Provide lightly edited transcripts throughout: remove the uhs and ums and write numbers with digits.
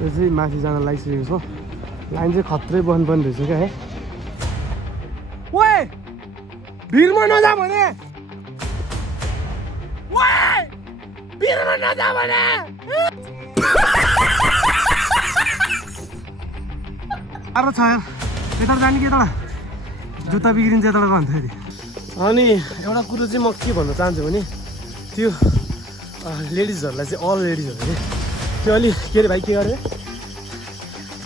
यो चाहिँ माथि जान लागिसकेको छ लाइन चाहिँ खत्रै बन्द रहेछ क्या है ओए भिरमा नजा भने ओए भिरमा नजा भने अब छ यार यता जाने कि यता जुत्ता बिग्रिन्छ यता भन्दाखेरि अनि एउटा कुरो चाहिँ म के भन्न चाहन्छु भने त्यो लेडिजहरूलाई चाहिँ अल लेडिजहरूले त्यो अलि के अरे भाइ के गरे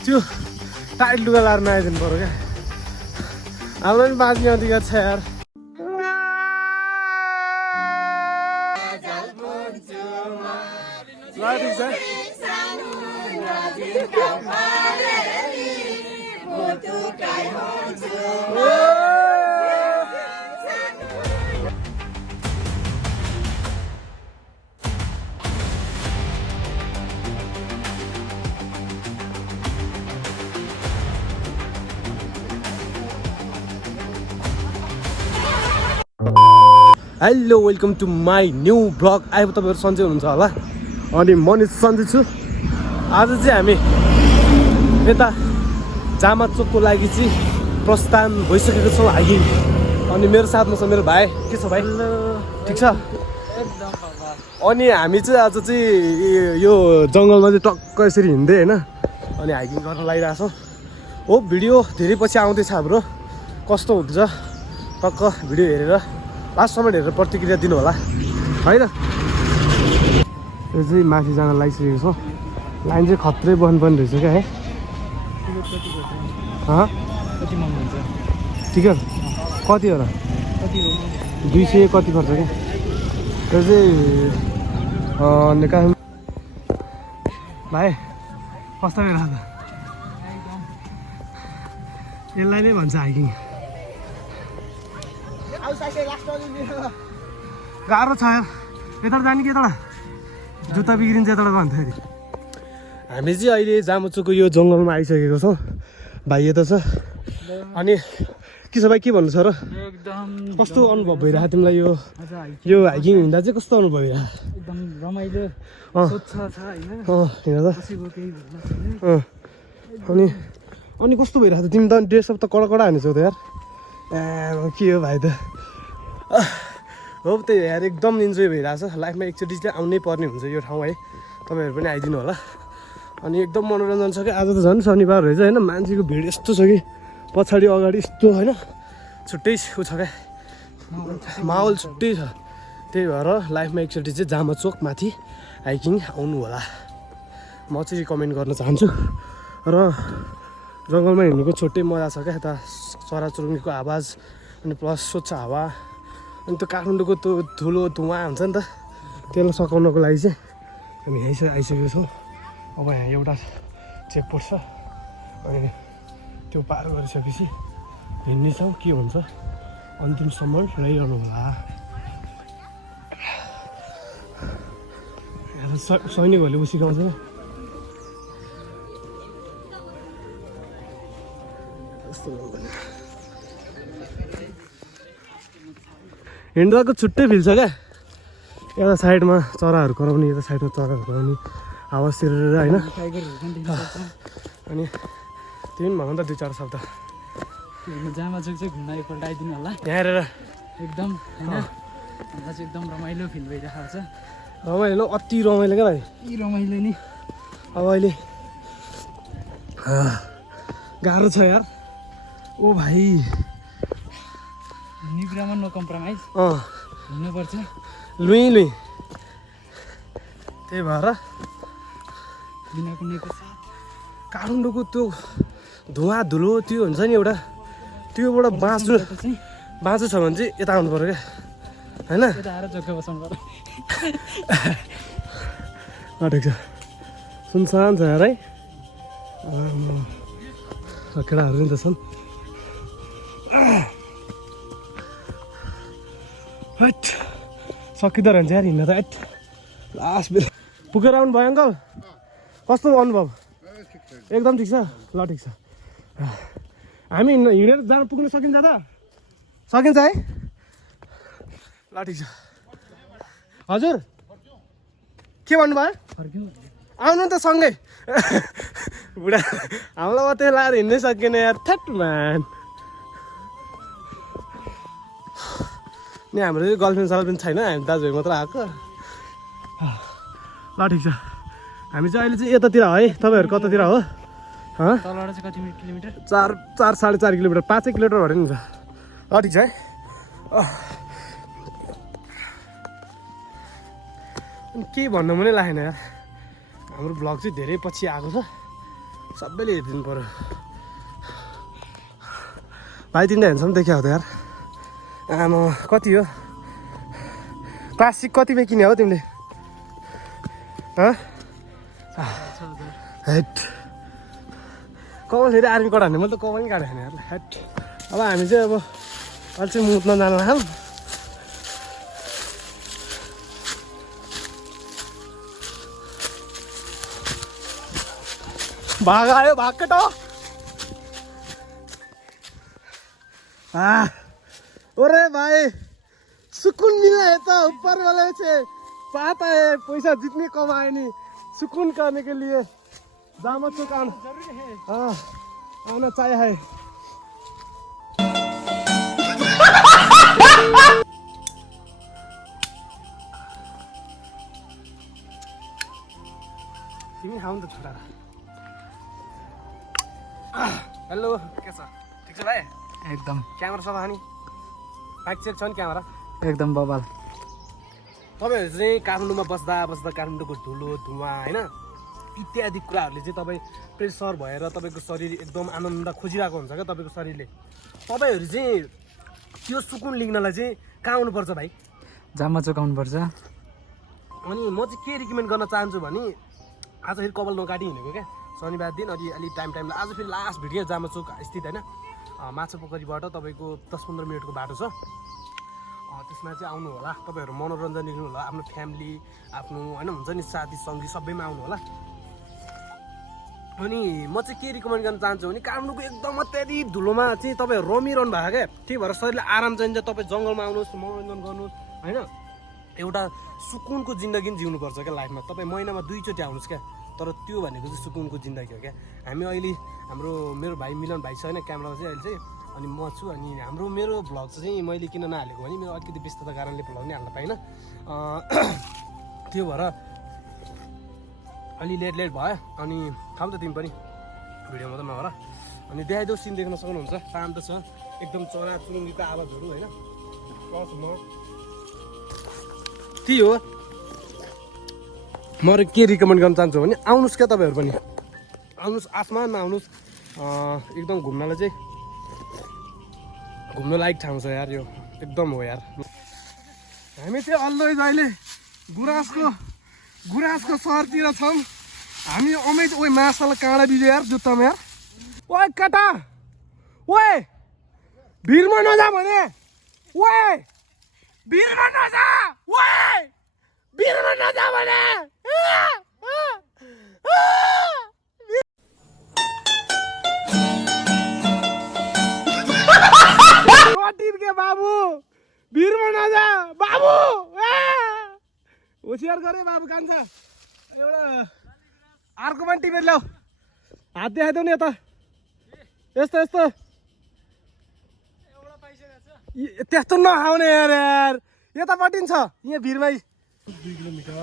त्यो टाइट लुगा लाएर नआइदिनु पऱ्यो क्या हाम्रो पनि बाँच्ने अधिकार छ यार hello welcome to my new blog आएको तपाईँहरू सन्चै हुनुहुन्छ होला अनि म नि सन्चै छु आज चाहिँ हामी यता जामा चोकको लागि चाहिँ प्रस्थान भइसकेको छौँ हाइकिङ अनि मेरो साथमा छ मेरो भाइ के छ भाइ ठिक छ अनि हामी चाहिँ आज चाहिँ यो जङ्गलमा चाहिँ टक्क यसरी हिँड्दै होइन अनि हाइकिङ गर्न लागिरहेको छौँ हो भिडियो धेरै पछि आउँदैछ हाम्रो कस्तो हुन्छ टक्क भिडियो हेरेर लास्टसम्म हेरेर प्रतिक्रिया दिनु होला होइन यो चाहिँ माथि जान लागिसकेको छ लाइन चाहिँ खत्रै बन्द रहेछ क्या है कति महँगो हुन्छ टिकट कति हो र 200 कति पर्छ क्या त्यो चाहिँ निकाल भाइ कस्तो बेला त यसलाई नै भन्छ हाइकिङ गाह्रो छ यार यता जाने कि यता जुत्ता बिग्रिन्छ यता भन्दाखेरि हामी चाहिँ अहिले जामुचोको यो जङ्गलमा आइसकेको छौँ भाइ यता छ अनि के छ भाइ के भन्नु छ र एकदम कस्तो अनुभव भइरहेको तिमीलाई यो हाइकिङ हिँड्दा चाहिँ कस्तो अनुभव भइरहेको एकदम रमाइलो स्वच्छ छ हैन हिँड्दा कसैको केही भन्न छैन अनि कस्तो भइरहेको तिमी त ड्रेसअप त कडा कडा हानेछौ त यार के हो भाइ त हो त्यही यार एकदम इन्जोय भइरहेको छ लाइफमा एकचोटि चाहिँ आउनै पर्ने हुन्छ यो ठाउँ है तपाईँहरू पनि आइदिनु होला अनि एकदम मनोरञ्जन छ कि आज त झन् शनिबार रहेछ होइन मान्छेको भिड यस्तो छ कि पछाडि अगाडि यस्तो होइन छुट्टै उ छ क्या माहौल छुट्टै छ त्यही भएर लाइफमा एकचोटि चाहिँ जामा चोक माथि हाइकिङ आउनु होला म चाहिँ रिकमेन्ड गर्न चाहन्छु र जङ्गलमा हिँड्नुको छुट्टै मजा छ क्या यता चराचुरुङ्गीको आवाज अनि प्लस स्वच्छ हावा अनि त्यो काठमाडौँको त्यो धुलो धुवा हुन्छ नि त त्यसलाई सकाउनको लागि चाहिँ हामी आइसकेको छौँ अब यहाँ एउटा चेकपोस्ट छ अनि त्यो पार गरिसकेपछि हिँड्नेछौँ के हुन्छ अन्तिमसम्म रहिरहनु होला सैनिकहरूले उसिकाउँछ हिँड्दाको छुट्टै फिल छ क्या यता साइडमा चराहरू कराउने यता साइडमा चराहरू कराउने हावा सिरेर होइन अनि तिमी पनि भन त 2-4 शब्द जामा चोक चाहिँ घुम्न एकपल्ट आइदिनु होला यहाँ हेरेर एकदम होइन हामीलाई चाहिँ एकदम रमाइलो फिल भइरहेको छ रमाइलो अति रमाइलो क्या भाइ यी रमाइलो नि अब अहिले गाह्रो छ यार ओ भाइ निब्रामा नो कम्प्रोमाइज हुनुपर्छ लुई त्यही भएर बिना कुनैको साथ काठमाडौँको त्यो धुवा धुलो त्यो हुन्छ नि एउटा त्योबाट बाँच्नु छ भने चाहिँ यता आउनु पऱ्यो क्या होइन यता आएर जग्गा बसाउनु पर्यो ठिक छ सुनसान छ यार है केटाहरू नि त छन् हट सकिँदो रहेछ यार हिँड्न त हट लास्ट बेला पुगेर आउनु भयो अङ्कल कस्तो अनुभव एकदम ठिक छ ल ठिक छ हामी हिँडेर जान पुग्न सकिन्छ त सकिन्छ है ल ठिक छ हजुर के भन्नुभयो आउनु त सँगै बुढा हामीलाई मात्रै लाएर हिँड्नै सकेन यार थ्याट म्यान नि हाम्रो चाहिँ गर्लफ्रेन्ड सर्लफ्रेन्ड छैन हामी दाजुभाइ मात्र आएको ल ठिक छ हामी चाहिँ अहिले चाहिँ यतातिर है तपाईँहरू कतातिर हो तलबाट चाहिँ कति किलोमिटर 4.5 किलोमिटर 5 किलोमिटर भएर नि छ ल ठिक छ है अनि केही भन्नु पनि लागेन यार हाम्रो भ्लग चाहिँ धेरै पछि आएको छ सबैले हेरिदिनु पऱ्यो भाइ तिमीले हेर्छौँ देखिया हो त यार आमा कति हो क्लासिक कतिमा किन्यो हो तिमीले हेट कपाल फेरि आर्मी कट हान्ने मैले त कपाल पनि काटेको छैन यार हेट अब हामी चाहिँ अब अहिले चाहिँ मुत्न जानु लाग्यौँ भाग आयो भाग केटा ओरे भाई सुकून मिला है तो ऊपर वाले से पाता है पैसा जितनी कमाए नहीं सुकून करने के लिए दामत तो काम जरूरी है हाँ आना चाहिए है तिमी खाऊ त छोरा हेलो के छ ठिक छ भाइ एकदम क्यामेरा सफा नि माइक चेक छ नि क्यामेरा एकदम बबाल तपाईँहरू चाहिँ काठमाडौँमा बस्दा बस्दा काठमाडौँको धुलो धुवा होइन इत्यादि कुराहरूले चाहिँ तपाईँ प्रेसर भएर तपाईँको शरीर एकदम आनन्द खोजिरहेको हुन्छ क्या तपाईँको शरीरले तपाईँहरू चाहिँ त्यो सुकुन लिग्नलाई चाहिँ कहाँ आउनुपर्छ भाइ जामा चुकाउनुपर्छ अनि म चाहिँ के रिकमेन्ड गर्न चाहन्छु भने आज फेरि कपाल नकाटी हिँडेको क्या शनिबार दिन अलि टाइमलाई आज फेरि लास्ट भिडियो जामाचोक स्थित होइन माछा पोखरीबाट तपाईँको 10-15 मिनटको बाटो छ त्यसमा चाहिँ आउनु होला तपाईँहरू मनोरञ्जन लिनु होला आफ्नो फ्यामिली आफ्नो होइन हुन्छ नि साथी सङ्गी सबैमा आउनु होला अनि म चाहिँ के रिकमेन्ड गर्न चाहन्छु भने काठमाडौँको एकदम अत्याधिक धुलोमा चाहिँ तपाईँहरू रमिरहनु भएको क्या त्यही भएर शरीरलाई आराम चाहिन्छ तपाईँ जङ्गलमा आउनुहोस् मनोरञ्जन गर्नुहोस् होइन एउटा सुकुनको जिन्दगी पनि जिउनुपर्छ क्या लाइफमा तपाईँ महिनामा 2 चोटि आउनुहोस् क्या तर त्यो भनेको चाहिँ सुकुनको जिन्दगी हो क्या हामी अहिले मेरो भाइ मिलन भाइ छ होइन क्यामेरामा चाहिँ अहिले चाहिँ अनि म छु अनि मेरो भ्लग चाहिँ मैले किन नहालेको भने मेरो अलिकति व्यस्तता कारणले भ्लग नै हाल्न पाइनँ त्यो भएर अलि लेट भयो अनि खाऊ त तिमी पनि भिडियो मात्रै नगर अनि देखाइदेऊ सिन देख्न सक्नुहुन्छ शान्त छ एकदम चरा चुरुङ्गीको आवाजहरू होइन प्लस म त्यही हो म के रिकमेन्ड गर्न चाहन्छु भने आउनुहोस् क्या तपाईँहरू पनि आउनुहोस् आसमानमा आउनुहोस् एकदम घुम्नलाई चाहिँ घुम्नु लायक ठाउँ छ यार यो एकदम हो यार हामी चाहिँ अलवेज अहिले गुराँसको सहरतिर छौँ हामी अमेज ओइ मासालाई काँडा बिज्यो यार जुत्तामा यार ओए काटा ओए भिरमा नजा भने ओए भिरमा नजा ओए भिरमा नजा भने के बाबु भिरमा नजा बाबु होसियार गरे बाबु कान्छ एउटा अर्को पनि टिपेर ल्याऊ हात देखाइदेऊ नि यता यस्तो त्यस्तो नखाउने यार यतापट्टि छ यहाँ भिरमै 2 किलोमिटर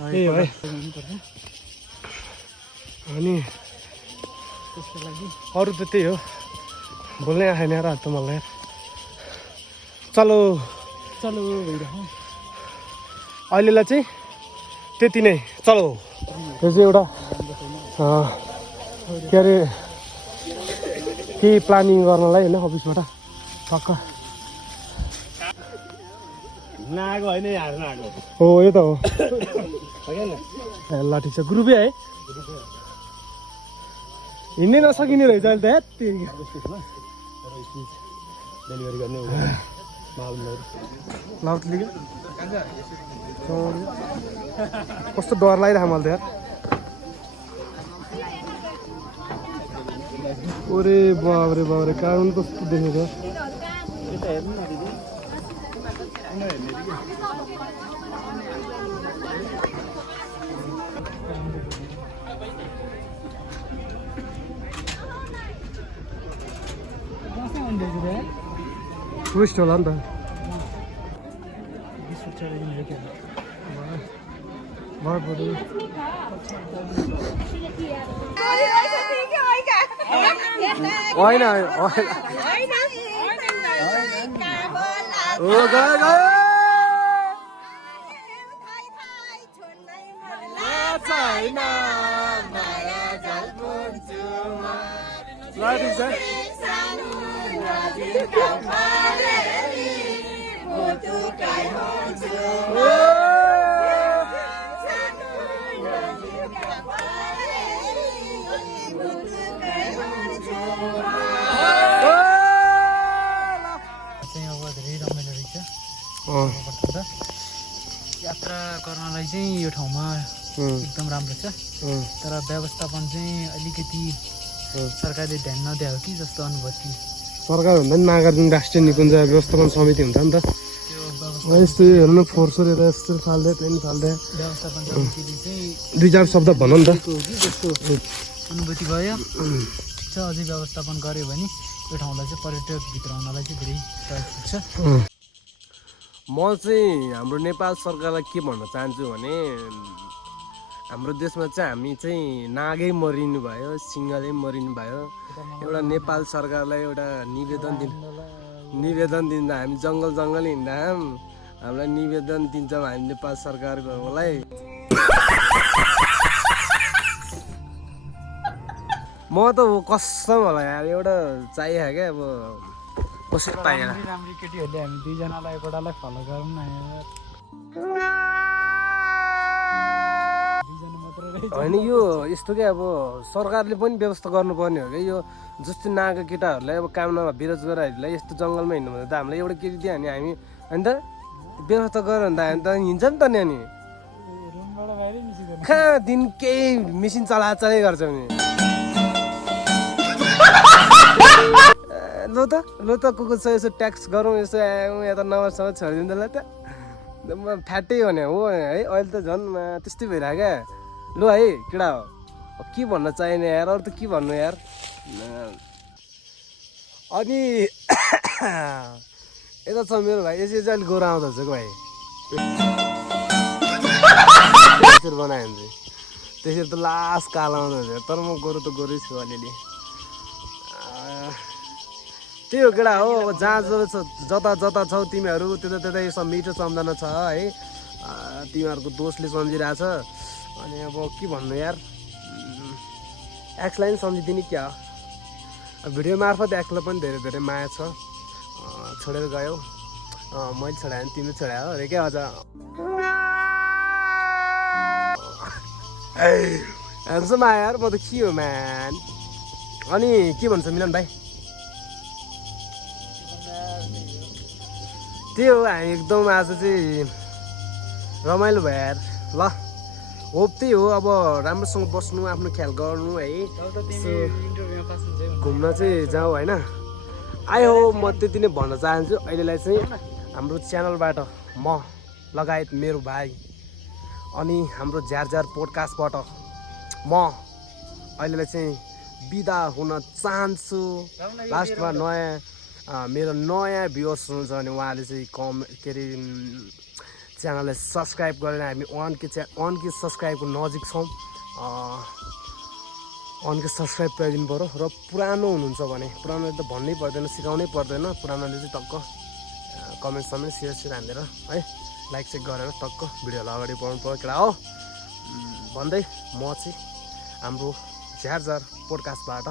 है अनि त्यसको लागि अरू त त्यही हो बोल्नै आएन यार त मलाई चलो भइरहेको अहिलेलाई चाहिँ त्यति नै चलो यो चाहिँ एउटा के अरे केही प्लानिङ गर्नलाई होइन अफिसबाट पक्का नआएको होइन हो यो त हो ल ठिक छ ग्रुपै है हिँड्नै नसकिने रहेछ अहिले त डेलिभरी गर्ने कस्तो डर लागिरहेको मैले त यार ओरे बाबरे कारण कस्तो देखेको दिएको रे टुरिस्ट होला नि त बिस्कुट चढाइदिनु क्या भरपुरी होइन यात्रा गर्नलाई चाहिँ यो ठाउँमा एकदम राम्रो छ तर व्यवस्थापन चाहिँ अलिकति सरकारले ध्यान नदिए हो कि जस्तो अनुभूति सरकार भन्दा नि नागार्जुन राष्ट्रिय निकुञ्ज व्यवस्थापन समिति हुन्छ नि त त्यो यस्तो हेर्नु न फोहोरसोर यता यस्तो फाल्दै त्यहाँदेखि फाल्दै व्यवस्थापन समितिले चाहिँ दुई चार शब्द भनौँ नि त हो कि जस्तो अनुभूति भयो चाहिँ अझै व्यवस्थापन गर्यो भने यो ठाउँलाई चाहिँ पर्यटक भित्र आउनलाई चाहिँ धेरै सहयोग पुग्छ म चाहिँ हाम्रो नेपाल सरकारलाई के भन्न चाहन्छु भने हाम्रो देशमा चाहिँ हामी चाहिँ नागै मरिनु भयो सिंहले मरिनु भयो एउटा नेपाल सरकारलाई एउटा निवेदन दिँदा हामी जङ्गल हिँड्दा हामीलाई निवेदन दिन्छौँ हामी नेपाल सरकारकोलाई म त कसम होला यार एउटा चाहियो क्या अब कसरी पाएन राम्रो केटीहरूले हामी दुईजनालाई एकवटालाई फलो गरौँ न यार दुईजना मात्र रहेछ होइन यो यस्तो क्या अब सरकारले पनि व्यवस्था गर्नुपर्ने हो क्या यो जस्तै नागा केटाहरूलाई अब काम नभए बेरोजगारहरूलाई यस्तो जङ्गलमा हिँड्नु भन्दा त हामीलाई एउटा केटी दियो भने हामी होइन त व्यवस्था गरेर भन्दा हामी त हिँड्छ नि त नि अनि रुमबाट बाहिरै निस्किँदैन कहाँ दिन केही मेसिन चलाइ गर्छ भने लो त कुकुर छ यसो ट्याक्स गरौँ यसो यता नम्बरसम्म छोडिदिँदा त फ्याटै हो नि हो है अहिले त झन् त्यस्तै भइरहेको क्या लु है केटा हो के भन्न चाहिने यार अरू त के भन्नु यार अनि यता छ मेरो भाइ यसरी चाहिँ अलिक गोरो आउँदो रहेछ भाइ त्यसरी बनायो भने चाहिँ त्यसरी त लास्ट कालो आउँदो रहेछ तर म गोरो त गोरै छु अलिअलि त्यही हो केटा हो अब जहाँ जता छौ तिमीहरू त्यता यसो मिठो सम्झना छ है तिमीहरूको दोषले सम्झिरहेछ अनि अब के भन्नु यार एक्सलाई पनि सम्झिदिने क्या भिडियो मार्फत एक्सलाई पनि धेरै धेरै माया छ छोडेर गयो मैले छोडाएँ भने तिमीले छोडायो अरे क्या अझ ह्यान्डसम आयो यार म त के हो म्यान अनि के भन्छ मिलन भाइ त्यही हो हामी एकदम आज चाहिँ रमाइलो भयो यार ल होप त्यही हो अब राम्रोसँग बस्नु आफ्नो ख्याल गर्नु है घुम्न चाहिँ जाऊ होइन आयो म त्यति नै भन्न चाहन्छु अहिलेलाई चाहिँ हाम्रो च्यानलबाट म लगायत मेरो भाइ अनि हाम्रो झ्यार पोडकास्टबाट म अहिलेलाई चाहिँ बिदा हुन चाहन्छु लास्टमा मेरो नयाँ भ्युवर्स हुनुहुन्छ भने उहाँले चाहिँ के अरे च्यानललाई सब्सक्राइब गरेर हामी 1K सब्सक्राइबको नजिक छौँ 1K सब्सक्राइब गरिदिनु पऱ्यो र पुरानो हुनुहुन्छ भने पुरानोले त भन्नै पर्दैन सिकाउनै पर्दैन पुरानोले चाहिँ टक्क कमेन्ट सेयर हालेर है लाइक चाहिँ गरेर टक्क भिडियोलाई अगाडि बढाउनु पर्यो केटा हो भन्दै म चाहिँ हाम्रो झ्यार पोडकास्टबाट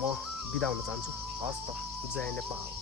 म बिदा हुन चाहन्छु हस् त जय नेपाल।